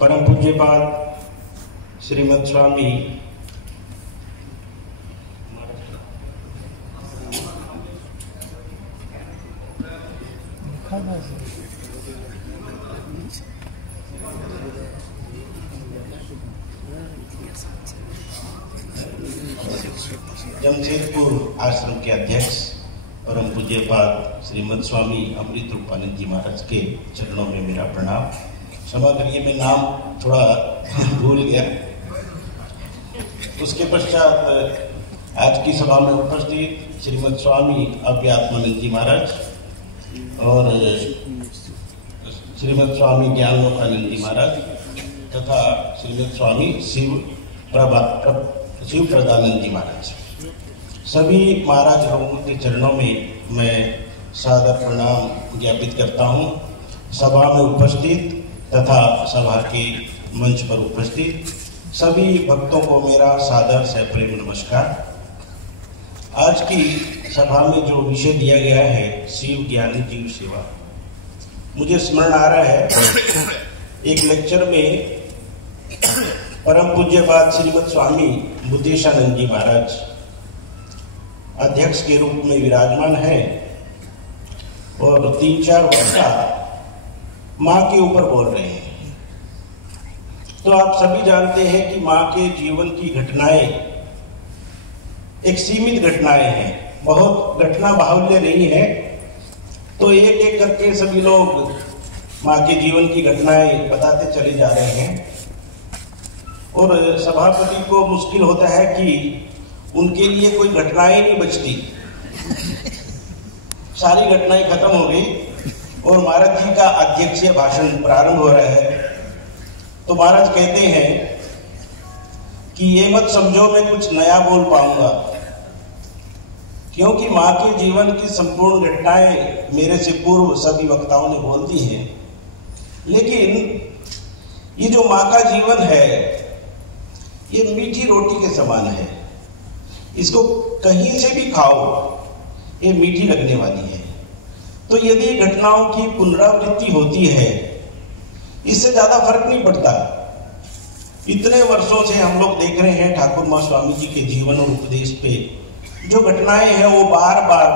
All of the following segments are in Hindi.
परम पूज्यपाद श्रीमद स्वामी जमशेदपुर आश्रम के अध्यक्ष परम पूज्यपाद श्रीमद स्वामी अमृत रूपानंद जी महाराज के चरणों में मेरा प्रणाम। क्षमा करिए, मैं नाम थोड़ा भूल गया। उसके पश्चात आज की सभा में उपस्थित श्रीमद स्वामी अव्यात्मानंद जी महाराज और श्रीमद स्वामी ज्ञानलोकानंद जी महाराज तथा श्रीमद स्वामी शिव प्रदानंद जी महाराज, सभी महाराज लोगों के चरणों में मैं सादर प्रणाम ज्ञापित करता हूँ। सभा में उपस्थित तथा सभा के मंच पर उपस्थित सभी भक्तों को मेरा सादर से प्रेम नमस्कार। आज की सभा में जो विषय दिया गया है शिव ज्ञानी जीव सेवा, मुझे स्मरण आ रहा है एक लेक्चर में परम पूज्यपाद श्रीमद स्वामी बुद्धेशानंद जी महाराज अध्यक्ष के रूप में विराजमान है और 3-4 वक्ता माँ के ऊपर बोल रहे हैं। तो आप सभी जानते हैं कि माँ के जीवन की घटनाएं एक सीमित घटनाएं हैं, बहुत घटना बाहुल्य नहीं है। तो एक एक करके सभी लोग माँ के जीवन की घटनाएं बताते चले जा रहे हैं और सभापति को मुश्किल होता है कि उनके लिए कोई घटनाएं नहीं बचती। सारी घटनाएं खत्म हो गई और महाराज जी का अध्यक्षीय भाषण प्रारंभ हो रहा है। तो महाराज कहते हैं कि ये मत समझो मैं कुछ नया बोल पाऊंगा, क्योंकि माँ के जीवन की संपूर्ण घटनाएं मेरे से पूर्व सभी वक्ताओं ने बोल दी हैं। लेकिन ये जो माँ का जीवन है ये मीठी रोटी के समान है, इसको कहीं से भी खाओ ये मीठी लगने वाली है। तो यदि घटनाओं की पुनरावृत्ति होती है इससे ज्यादा फर्क नहीं पड़ता। इतने वर्षों से हम लोग देख रहे हैं ठाकुर माँ स्वामी जी के जीवन और उपदेश पे जो घटनाएं हैं वो बार बार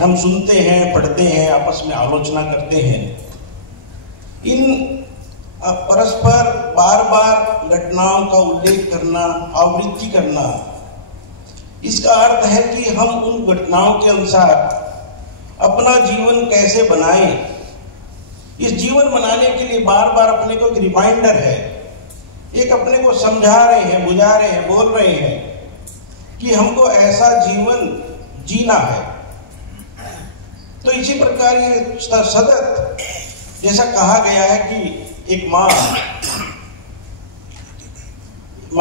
हम सुनते हैं, पढ़ते हैं, आपस में आलोचना करते हैं। इन परस्पर बार बार घटनाओं का उल्लेख करना, आवृत्ति करना, इसका अर्थ है कि हम उन घटनाओं के अनुसार अपना जीवन कैसे बनाएं। इस जीवन बनाने के लिए बार बार अपने को एक रिमाइंडर है, एक अपने को समझा रहे हैं, बुझा रहे हैं, बोल रहे हैं कि हमको ऐसा जीवन जीना है। तो इसी प्रकार ये सतत जैसा कहा गया है कि एक माँ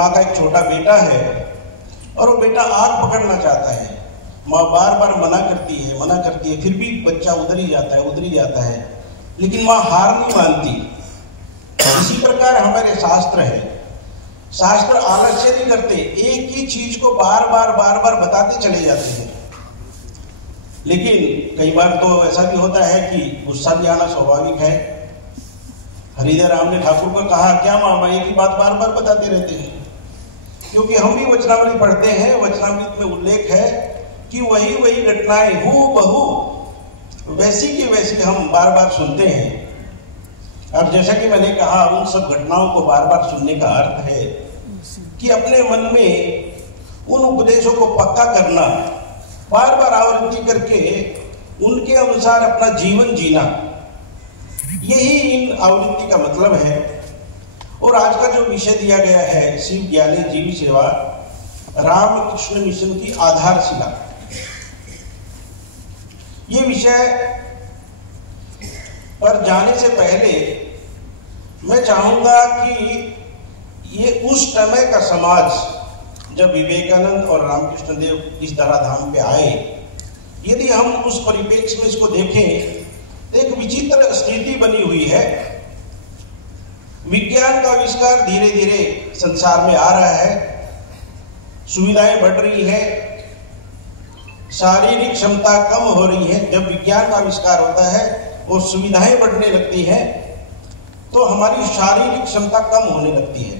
का एक छोटा बेटा है और वो बेटा आग पकड़ना चाहता है। माँ बार बार मना करती है, फिर भी बच्चा उधर ही जाता है, लेकिन माँ हार नहीं मानती। इसी प्रकार हमारे शास्त्र है, शास्त्र आलस्य नहीं करते, एक ही चीज को बार बार बताते चले जाते हैं। लेकिन कई बार तो ऐसा भी होता है कि गुस्सा भी आना स्वाभाविक है। हरिदय राम ने ठाकुर को कहा, क्या मामा एक ही बात बार बार बताते रहते हैं? क्योंकि हम भी वचनावली पढ़ते हैं, वचनामृत में उल्लेख है कि वही घटनाएं हूबहू वैसी की वैसी हम बार बार सुनते हैं। और जैसा कि मैंने कहा, उन सब घटनाओं को बार बार सुनने का अर्थ है कि अपने मन में उन उपदेशों को पक्का करना, बार बार आवृत्ति करके उनके अनुसार अपना जीवन जीना, यही इन आवृत्ति का मतलब है। और आज का जो विषय दिया गया है शिव ज्ञानी जीव सेवा, रामकृष्ण मिशन की आधारशिला, ये विषय पर जाने से पहले मैं चाहूंगा कि ये उस समय का समाज जब विवेकानंद और रामकृष्ण देव इस धराधाम पे आए, यदि हम उस परिप्रेक्ष्य में इसको देखें, एक विचित्र स्थिति बनी हुई है। विज्ञान का आविष्कार धीरे धीरे संसार में आ रहा है, सुविधाएं बढ़ रही है, शारीरिक क्षमता कम हो रही है। जब विज्ञान का आविष्कार होता है और सुविधाएं बढ़ने लगती हैं तो हमारी शारीरिक क्षमता कम होने लगती है,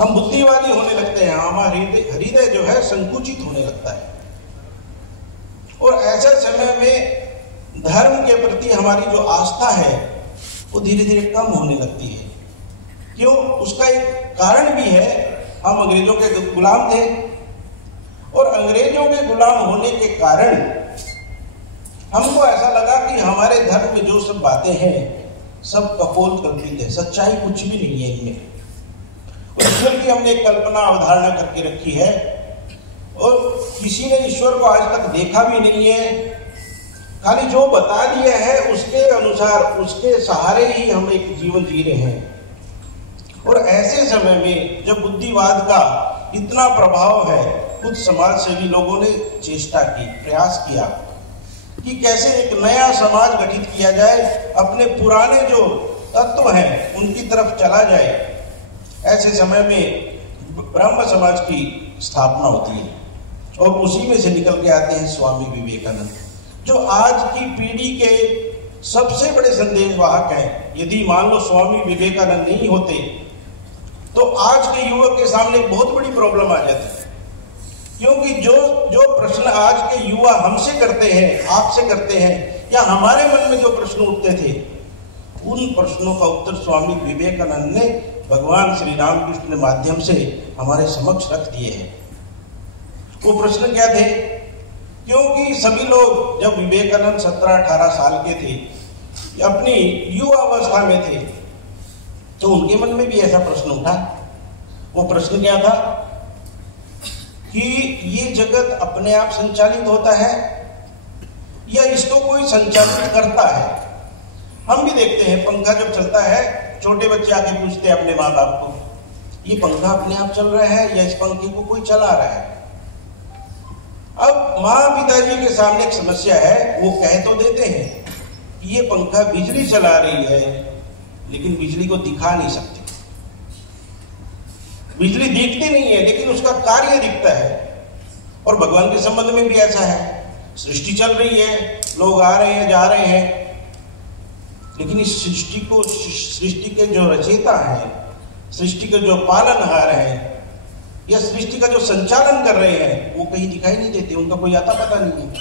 हम बुद्धिवादी होने लगते हैं, हमारा हृदय जो है संकुचित होने लगता है। और ऐसे समय में धर्म के प्रति हमारी जो आस्था है वो धीरे धीरे कम होने लगती है। क्यों? उसका एक कारण भी है, हम अंग्रेजों के गुलाम थे और अंग्रेजों के गुलाम होने के कारण हमको ऐसा लगा कि हमारे धर्म में जो सब बातें हैं सब कपोल कल्पित है, सच्चाई कुछ भी नहीं है इनमें। ईश्वर की हमने एक कल्पना अवधारणा करके रखी है और किसी ने ईश्वर को आज तक देखा भी नहीं है, खाली जो बता दिया है उसके अनुसार, उसके सहारे ही हम एक जीवन जी रहे हैं। और ऐसे समय में जब बुद्धिवाद का इतना प्रभाव है, कुछ समाज सेवी लोगों ने चेष्टा की, प्रयास किया कि कैसे एक नया समाज गठित किया जाए, अपने पुराने जो तत्व हैं उनकी तरफ चला जाए। ऐसे समय में ब्रह्म समाज की स्थापना होती है और उसी में से निकल के आते हैं स्वामी विवेकानंद, जो आज की पीढ़ी के सबसे बड़े संदेशवाहक हैं। यदि मान लो स्वामी विवेकानंद नहीं होते तो आज के युवक के सामने एक बहुत बड़ी प्रॉब्लम आ जाती है, क्योंकि जो प्रश्न आज के युवा हमसे करते हैं, आपसे करते हैं, या हमारे मन में जो प्रश्न उठते थे, उन प्रश्नों का उत्तर स्वामी विवेकानंद ने भगवान श्री रामकृष्ण के माध्यम से हमारे समक्ष रख दिए हैं। वो प्रश्न क्या थे? क्योंकि सभी लोग जब विवेकानंद 17-18 साल के थे, अपनी युवा अवस्था में थे, तो उनके मन में भी ऐसा प्रश्न उठा। वो प्रश्न क्या था कि ये जगत अपने आप संचालित होता है या इसको कोई संचालित करता है? हम भी देखते हैं पंखा जब चलता है, छोटे बच्चे आके पूछते हैं अपने माँ बाप को, ये पंखा अपने आप चल रहा है या इस पंखे को कोई चला रहा है? अब माँ पिताजी के सामने एक समस्या है, वो कह तो देते हैं कि ये पंखा बिजली चला रही है, लेकिन बिजली को दिखा नहीं सकते। बिजली दिखती नहीं है लेकिन उसका कार्य दिखता है। और भगवान के संबंध में भी ऐसा है, सृष्टि चल रही है, लोग आ रहे हैं, जा रहे हैं, लेकिन इस सृष्टि के जो रचयिता हैं, सृष्टि के जो पालनहार हैं या सृष्टि का जो संचालन कर रहे हैं, वो कहीं दिखाई नहीं देते, उनका कोई आता पता नहीं है।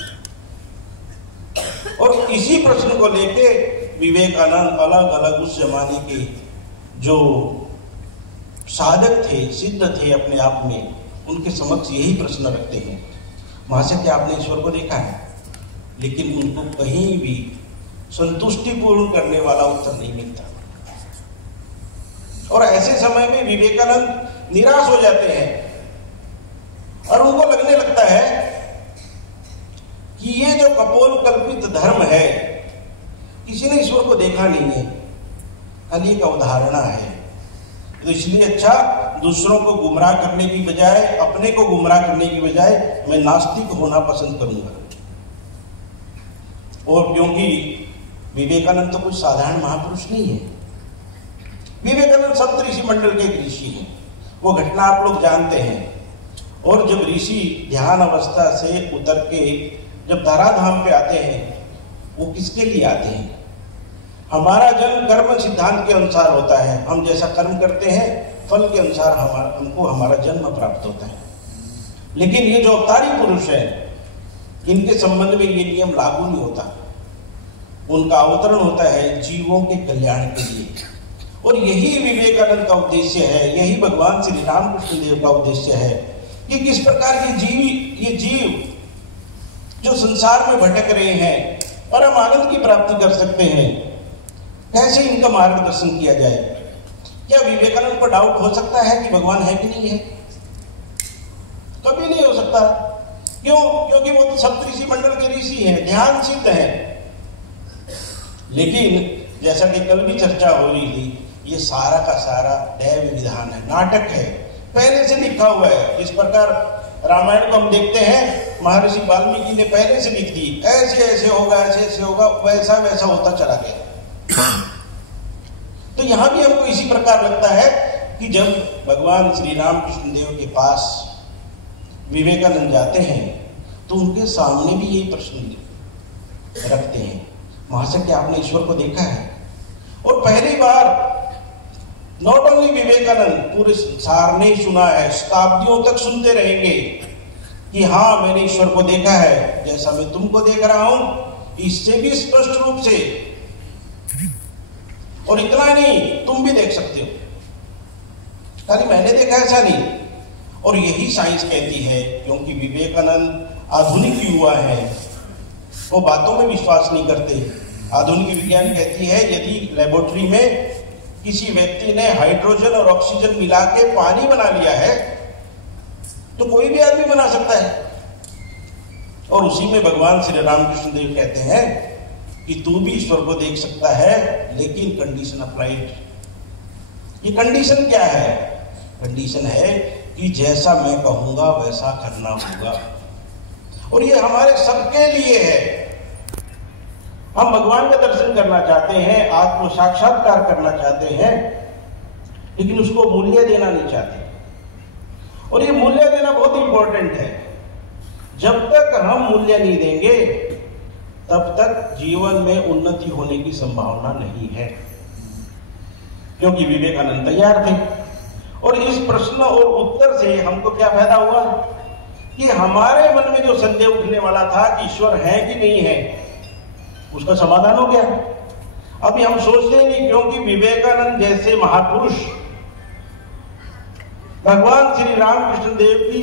और इसी प्रश्न को लेके विवेकानंद अलग अलग उस जमाने के जो साधक थे, सिद्ध थे अपने आप में, उनके समक्ष यही प्रश्न रखते हैं, महाशय क्या आपने ईश्वर को देखा है? लेकिन उनको कहीं भी संतुष्टिपूर्ण करने वाला उत्तर नहीं मिलता। और ऐसे समय में विवेकानंद निराश हो जाते हैं और उनको लगने लगता है कि ये जो कपोल कल्पित धर्म है, किसी ने ईश्वर को देखा नहीं है, खाली एक अवधारणा है। तो इसलिए अच्छा, दूसरों को गुमराह करने की बजाय, अपने को गुमराह करने की बजाय मैं नास्तिक होना पसंद करूंगा। और क्योंकि विवेकानंद तो कुछ साधारण महापुरुष नहीं है, विवेकानंद सप्तऋषि मंडल के एक ऋषि हैं। वो घटना आप लोग जानते हैं। और जब ऋषि ध्यान अवस्था से उतर के जब धराधाम पे आते हैं, वो किसके लिए आते हैं? हमारा जन्म कर्म सिद्धांत के अनुसार होता है, हम जैसा कर्म करते हैं फल के अनुसार हमको हमारा जन्म प्राप्त होता है। लेकिन ये जो अवतारी पुरुष है, इनके संबंध में ये नियम लागू नहीं होता। उनका अवतरण होता है जीवों के कल्याण के लिए। और यही विवेकानंद का उद्देश्य है, यही भगवान श्री रामकृष्ण देव का उद्देश्य है कि किस प्रकार के ये जीव जो संसार में भटक रहे हैं, परम आनंद की प्राप्ति कर सकते हैं, कैसे इनका मार्गदर्शन किया जाए। क्या विवेकानंद को डाउट हो सकता है कि भगवान है कि नहीं है? कभी नहीं हो सकता। क्यों? क्योंकि वो तो सप्तऋषि मंडल के ऋषि हैं, ध्यान सिद्ध हैं। लेकिन जैसा कि कल भी चर्चा हो रही थी, ये सारा का सारा दैव विधान है, नाटक है, पहले से लिखा हुआ है। इस प्रकार रामायण को हम देखते हैं, महर्षि वाल्मीकि ने पहले से लिख दी, ऐसे ऐसे होगा, ऐसे ऐसे होगा, वैसा वैसा होता चला गया। तो यहां भी हमको इसी प्रकार लगता है कि जब भगवान श्री रामकृष्ण देव के पास विवेकानंद जाते हैं तो उनके सामने भी यही प्रश्न रखते हैं, महाशय क्या आपने ईश्वर को देखा है? और पहली बार नॉट ओनली विवेकानंद, पूरे संसार ने सुना है, शताब्दियों तक सुनते रहेंगे कि हाँ मैंने ईश्वर को देखा है, जैसा मैं तुमको देख रहा हूं, इससे भी स्पष्ट रूप से, और इतना नहीं तुम भी देख सकते हो, खाली मैंने देखा ऐसा नहीं। और यही साइंस कहती है, क्योंकि विवेकानंद आधुनिक युवा है, वो बातों में विश्वास नहीं करते। आधुनिक विज्ञान कहती है यदि लेबोरेटरी में किसी व्यक्ति ने हाइड्रोजन और ऑक्सीजन मिला के पानी बना लिया है तो कोई भी आदमी बना सकता है। और उसी में भगवान श्री रामकृष्ण देव कहते हैं कि तू भी ईश्वर को देख सकता है, लेकिन कंडीशन अप्लाइड। ये कंडीशन क्या है? कंडीशन है कि जैसा मैं कहूंगा वैसा करना होगा। और ये हमारे सबके लिए है। हम भगवान का दर्शन करना चाहते हैं, आत्म साक्षात्कार करना चाहते हैं, लेकिन उसको मूल्य देना नहीं चाहते। और ये मूल्य देना बहुत इंपॉर्टेंट है। जब तक हम मूल्य नहीं देंगे तब तक जीवन में उन्नति होने की संभावना नहीं है। क्योंकि विवेकानंद तैयार थे। और इस प्रश्न और उत्तर से हमको क्या फायदा हुआ कि हमारे मन में जो संदेह उठने वाला था कि ईश्वर है कि नहीं है, उसका समाधान हो गया। अभी हम सोचते नहीं, क्योंकि विवेकानंद जैसे महापुरुष भगवान श्री रामकृष्ण देव की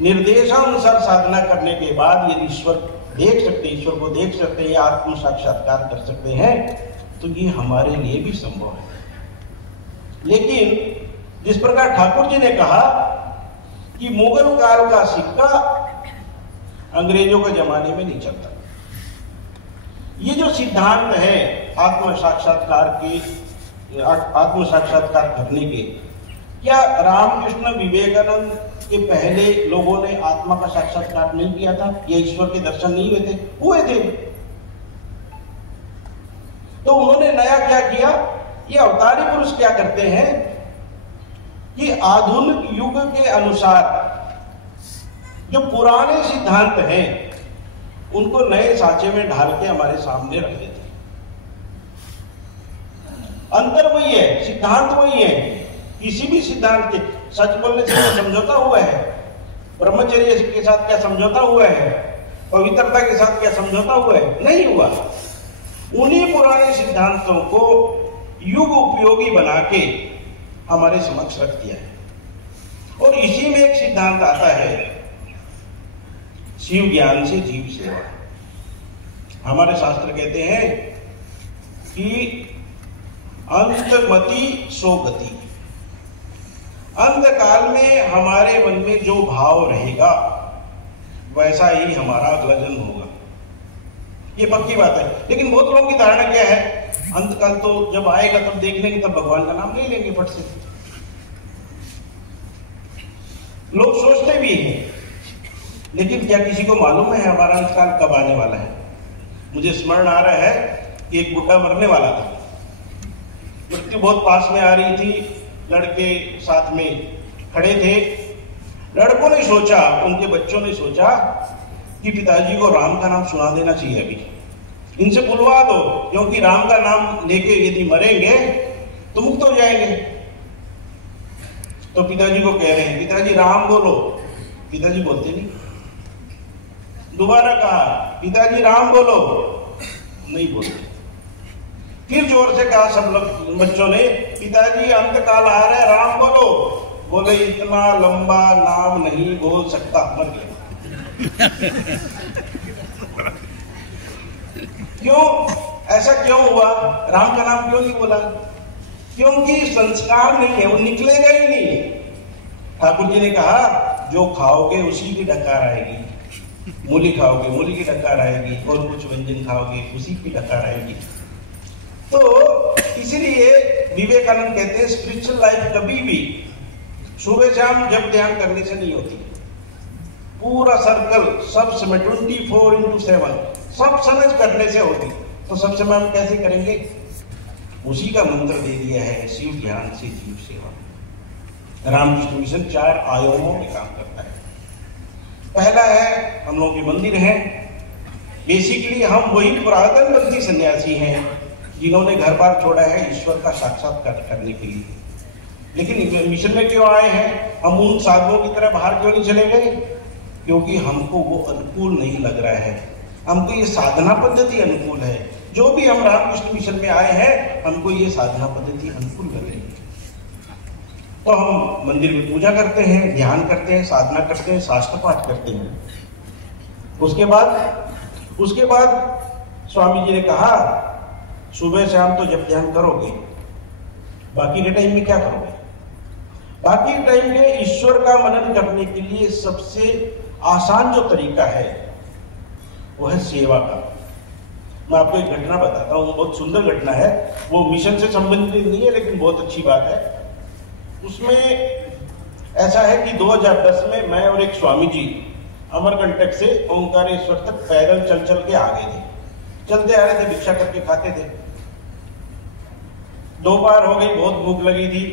निर्देशानुसार साधना करने के बाद यदि ईश्वर देख सकते, ईश्वर को देख सकते हैं, आत्म साक्षात्कार कर सकते हैं, तो ये हमारे लिए भी संभव है। लेकिन जिस प्रकार ठाकुर जी ने कहा कि मुगल काल का सिक्का अंग्रेजों के जमाने में नहीं चलता। ये जो सिद्धांत है आत्म साक्षात्कार करने के, क्या रामकृष्ण विवेकानंद के पहले लोगों ने आत्मा का साक्षात्कार नहीं किया था, या ईश्वर के दर्शन नहीं हुए थे? हुए थे। तो उन्होंने नया क्या किया? ये अवतारी पुरुष क्या करते हैं कि आधुनिक युग के अनुसार जो पुराने सिद्धांत हैं उनको नए सांचे में ढाल के हमारे सामने रख देते हैं। अंतर वही है, सिद्धांत वही है। किसी भी सिद्धांत के सच बोलने से समझौता हुआ है, ब्रह्मचर्य के साथ क्या समझौता हुआ है, पवित्रता के साथ क्या समझौता हुआ है? नहीं हुआ। उन्हीं पुराने सिद्धांतों को युग उपयोगी बना के हमारे समक्ष रख दिया है। और इसी में एक सिद्धांत आता है, शिव ज्ञान से जीव सेवा। हमारे शास्त्र कहते हैं कि अंतमति सो गति। अंत काल में हमारे मन में जो भाव रहेगा वैसा ही हमारा अग्रजन होगा। ये पक्की बात है। लेकिन बहुत लोगों की धारणा क्या है, अंतकाल तो जब आएगा तब देख लेंगे, तब भगवान का नाम ले लेंगे फट से। लोग सोचते भी हैं, लेकिन क्या किसी को मालूम है हमारा अंतकाल कब आने वाला है? मुझे स्मरण आ रहा है कि एक बुढ़ा मरने वाला था, मृत्यु बहुत पास में आ रही थी, लड़के साथ में खड़े थे। लड़कों ने सोचा, उनके बच्चों ने सोचा कि पिताजी को राम का नाम सुना देना चाहिए, अभी इनसे बुलवा दो, क्योंकि राम का नाम लेके यदि मरेंगे तो मुक्त हो जाएंगे। तो पिताजी को कह रहे हैं, पिताजी राम बोलो। पिताजी बोलते नहीं। दोबारा कहा, पिताजी राम बोलो, नहीं बोलते। फिर जोर से कहा सब लोग बच्चों ने, पिताजी अंतकाल आ रहा है, राम बोलो। बोले इतना लंबा नाम नहीं बोल सकता, मर गया। क्यों? ऐसा क्यों हुआ? राम का नाम क्यों नहीं बोला? क्योंकि संस्कार नहीं है, वो निकलेगा ही नहीं। ठाकुर जी ने कहा जो खाओगे उसी की डकार आएगी। मूली खाओगे, मूली की डकार आएगी, और कुछ व्यंजन खाओगे, उसी की डकार आएगी। तो इसलिए विवेकानंद कहते हैं स्पिरिचुअल लाइफ कभी भी सुबह शाम जब ध्यान करने से नहीं होती। पूरा सर्कल सब समय 24/7 सब समझ करने से होती। तो सब समय हम कैसे करेंगे? उसी का मंत्र दे दिया है, शिव ज्ञान से जीव सेवा। रामकृष्ण मिशन 4 आयामों में काम करता है। पहला है, हम लोग के मंदिर हैं। बेसिकली हम वही पुरातनपंथी सन्यासी हैं जिन्होंने घर बार छोड़ा है ईश्वर का साक्षात्कार करने के लिए। लेकिन मिशन में क्यों आए हैं? हम उन साधुओं की तरह बाहर क्यों नहीं चले गए? क्योंकि हमको वो अनुकूल नहीं लग रहा है, हमको ये साधना पद्धति अनुकूल है। जो भी हम रामकृष्ण मिशन में आए हैं, हमको ये साधना पद्धति अनुकूल लग रही है। तो हम मंदिर में पूजा करते हैं, ध्यान करते हैं, साधना करते हैं, शास्त्र पाठ करते हैं। उसके बाद स्वामी जी ने कहा, सुबह शाम तो जब ध्यान करोगे, बाकी के टाइम में क्या करोगे? बाकी टाइम में ईश्वर का मनन करने के लिए सबसे आसान जो तरीका है वो है सेवा का। मैं आपको एक घटना बताता हूँ, बहुत सुंदर घटना है, वो मिशन से संबंधित नहीं है लेकिन बहुत अच्छी बात है। उसमें ऐसा है कि 2010 में मैं और एक स्वामी जी अमरकंटक से ओंकारेश्वर तक पैदल चल चल के आ गए थे। चलते आ रहे थे, भिक्षा करके खाते थे। दोपहर हो गई, बहुत भूख लगी थी,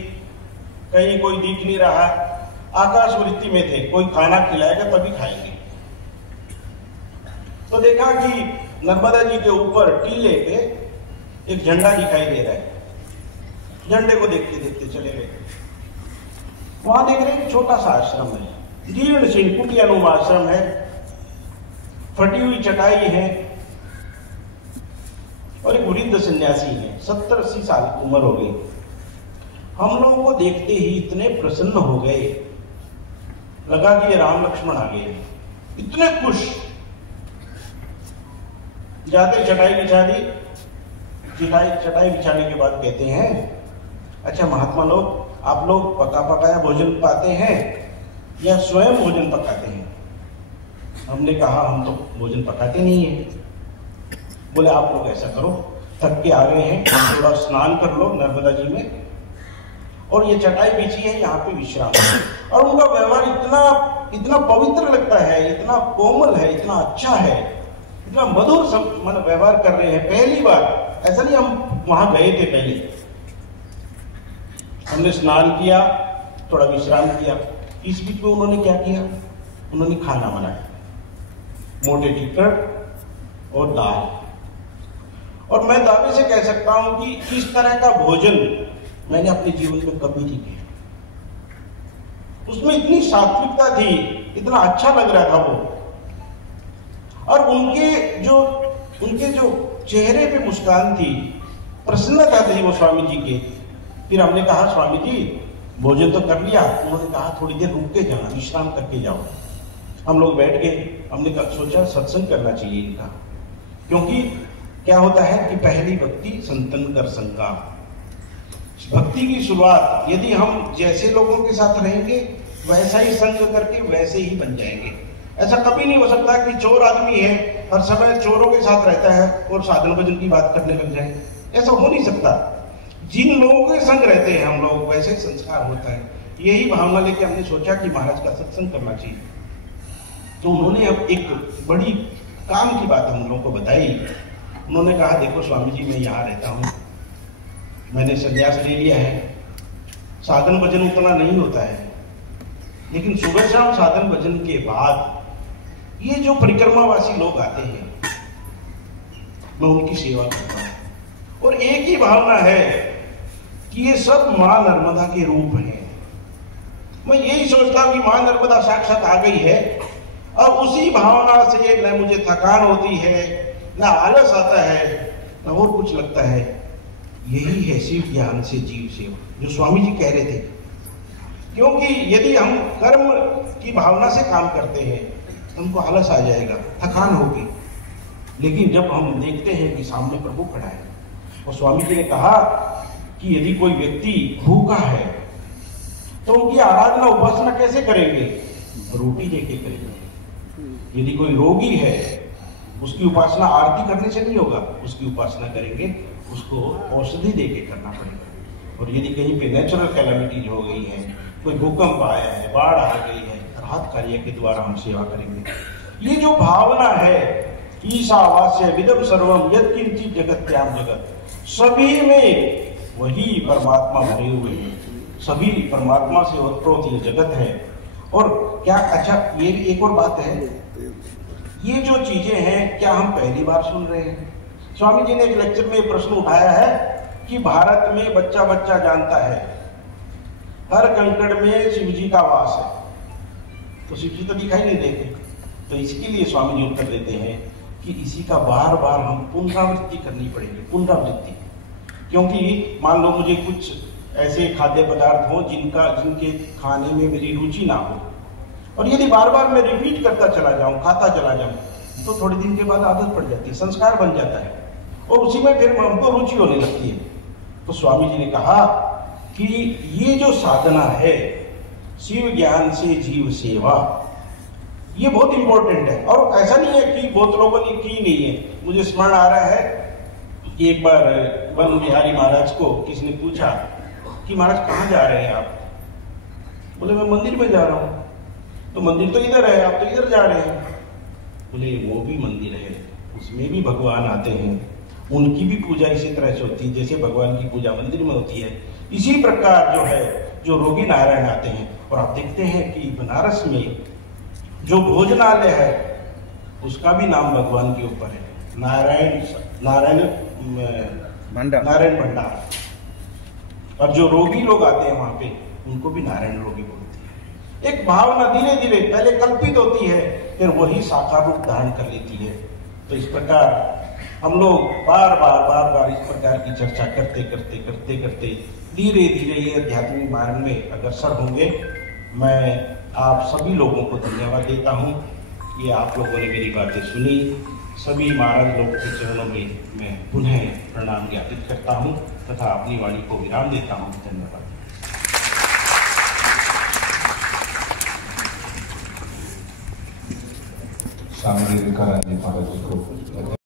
कहीं कोई दिख नहीं रहा, आकाश वृत्ति में थे, कोई खाना खिलाएगा तभी खाएंगे। तो देखा कि नर्मदा जी के ऊपर टीले पे एक झंडा दिखाई दे रहा है। झंडे को देखते देखते चले गए। वहां देख रहे हैं छोटा सा आश्रम है, जीर्ण सी कुटियानुमा आश्रम है, फटी हुई चटाई है और एक वृद्ध सन्यासी है, 70-80 साल की उम्र हो गई। हम लोगों को देखते ही इतने प्रसन्न हो गए, लगा कि ये राम लक्ष्मण आ गए, इतने खुश। जाते चटाई बिछा दी, चटाई बिछाने के बाद कहते हैं, अच्छा महात्मा लोग, आप लोग पका पकाया भोजन पाते हैं या स्वयं भोजन पकाते हैं? हमने कहा हम तो भोजन पकाते नहीं हैं। बोले आप लोग ऐसा करो, थक के आ गए हैं, थोड़ा स्नान कर लो नर्मदा जी में, और ये चटाई बिछी है, यहाँ पे विश्राम। और उनका व्यवहार इतना पवित्र लगता है, इतना कोमल है, इतना अच्छा है, इतना मधुर व्यवहार कर रहे हैं। पहली बार ऐसा नहीं, हम वहां गए थे पहले, हमने स्नान किया, थोड़ा विश्राम किया। इस बीच में उन्होंने क्या किया? उन्होंने खाना बनाया, मोटे टिक्कर और दाल। और मैं दावे से कह सकता हूं कि इस तरह का भोजन मैंने अपने जीवन में कभी नहीं किया। उसमें इतनी सात्विकता थी, इतना अच्छा लग रहा था वो, और उनके जो चेहरे पे मुस्कान थी, प्रसन्नता थी वो स्वामी जी के। फिर हमने कहा स्वामी जी भोजन तो कर लिया? उन्होंने कहा थोड़ी देर रुक के जाना, विश्राम करके जाओ। हम लोग बैठ गए, हमने सोचा सत्संग करना चाहिए इनका, क्योंकि क्या होता है कि पहली भक्ति संतन कर संगा। भक्ति की शुरुआत यदि हम जैसे लोगों के साथ रहेंगे, वैसा ही संग करके वैसे ही बन जाएंगे। ऐसा कभी नहीं हो सकता कि चोर आदमी है, हर समय चोरों के साथ रहता है और साधन भजन की बात करने लग जाए, ऐसा हो नहीं सकता। जिन लोगों के संग रहते हैं हम लोग, वैसे संस्कार होता है। यही भावना लेके हमने सोचा कि महाराज का सत्संग करना चाहिए। तो उन्होंने अब एक बड़ी काम की बात हम लोगों को बताई। उन्होंने कहा देखो स्वामी जी, मैं यहाँ रहता हूँ, मैंने संन्यास ले लिया है, साधन भजन उतना नहीं होता है, लेकिन सुबह शाम साधन भजन के बाद ये जो परिक्रमावासी लोग आते हैं, मैं उनकी सेवा करता हूँ। और एक ही भावना है कि ये सब मां नर्मदा के रूप हैं। मैं यही सोचता हूं कि मां नर्मदा साक्षात आ गई है, और उसी भावना से न मुझे थकान होती है, न आलस आता है, न और कुछ लगता है। यही है शिव ज्ञान से जीव सेवा, जो स्वामी जी कह रहे थे। क्योंकि यदि हम कर्म की भावना से काम करते हैं, हमको आलस आ जाएगा, थकान होगी। लेकिन जब हम देखते हैं कि सामने प्रभु खड़ा है, और स्वामी जी ने कहा कि यदि कोई व्यक्ति भूखा है तो उनकी आराधना उपासना कैसे करेंगे? रोटी देके करेंगे। यदि कोई रोगी है, उसकी उपासना आरती करने से नहीं होगा, उसकी उपासना करेंगे, उसको औषधि देके करना पड़ेगा। और यदि कहीं पे नेचुरल कैलामिटीज हो गई है, कोई भूकंप आया है, बाढ़ आ गई है, राहत कार्य के द्वारा हम सेवा करेंगे। ये जो भावना है, ईशावास्य विदम सर्वम यत्किंचित जगत्याम जगत, सभी में वही परमात्मा भरे हुए हैं, सभी परमात्मा से ओतप्रोत ये जगत है। और क्या अच्छा, ये एक और बात है, ये जो चीजें हैं क्या हम पहली बार सुन रहे हैं? स्वामी जी ने एक लेक्चर में प्रश्न उठाया है कि भारत में बच्चा बच्चा जानता है हर कंकड़ में शिव जी का वास है, तो शिव जी तो दिखाई नहीं देते। तो इसके लिए स्वामी जी उत्तर देते हैं कि इसी का बार बार हम पुनरावृत्ति करनी पड़ेगी, पुनरावृत्ति। क्योंकि मान लो मुझे कुछ ऐसे खाद्य पदार्थ हो जिनके खाने में मेरी रुचि ना हो, और यदि बार बार मैं रिपीट करता चला जाऊं, खाता चला जाऊं, तो थोड़े दिन के बाद आदत पड़ जाती है, संस्कार बन जाता है, और उसी में फिर हमको रुचि होने लगती है। तो स्वामी जी ने कहा कि ये जो साधना है शिव ज्ञान से जीव सेवा, ये बहुत इंपॉर्टेंट है। और ऐसा नहीं है कि बहुत लोगों ने की नहीं है। मुझे स्मरण आ रहा है कि एक बार वन बिहारी महाराज को किसी ने पूछा कि महाराज कहाँ जा रहे हैं आप? बोले मैं मंदिर में जा रहा हूँ। तो मंदिर तो इधर है, आप तो इधर जा रहे हैं। बोले वो भी मंदिर है, उसमें भी भगवान आते हैं, उनकी भी पूजा इसी तरह से होती है जैसे भगवान की पूजा मंदिर में होती है। इसी प्रकार जो है जो रोगी नारायण आते हैं, और आप देखते हैं कि बनारस में जो भोजनालय है उसका भी नाम भगवान के ऊपर है, नारायण भंडार। और जो रोगी लोग आते हैं वहां पे उनको भी नारायण रोगी बोलते हैं। एक भावना धीरे धीरे पहले कल्पित होती है, फिर वही साकार रूप धारण कर लेती है। तो इस प्रकार हम लोग बार बार इस प्रकार की चर्चा करते धीरे धीरे ये आध्यात्मिक मार्ग में अग्रसर होंगे। मैं आप सभी लोगों को धन्यवाद देता हूँ कि आप लोगों ने मेरी बातें सुनी। सभी महाराज लोगों के चरणों में मैं पुनः प्रणाम ज्ञापित करता हूँ तथा अपनी वाणी को विराम देता हूँ। धन्यवाद। स्वामी विवेकानंद महाराज को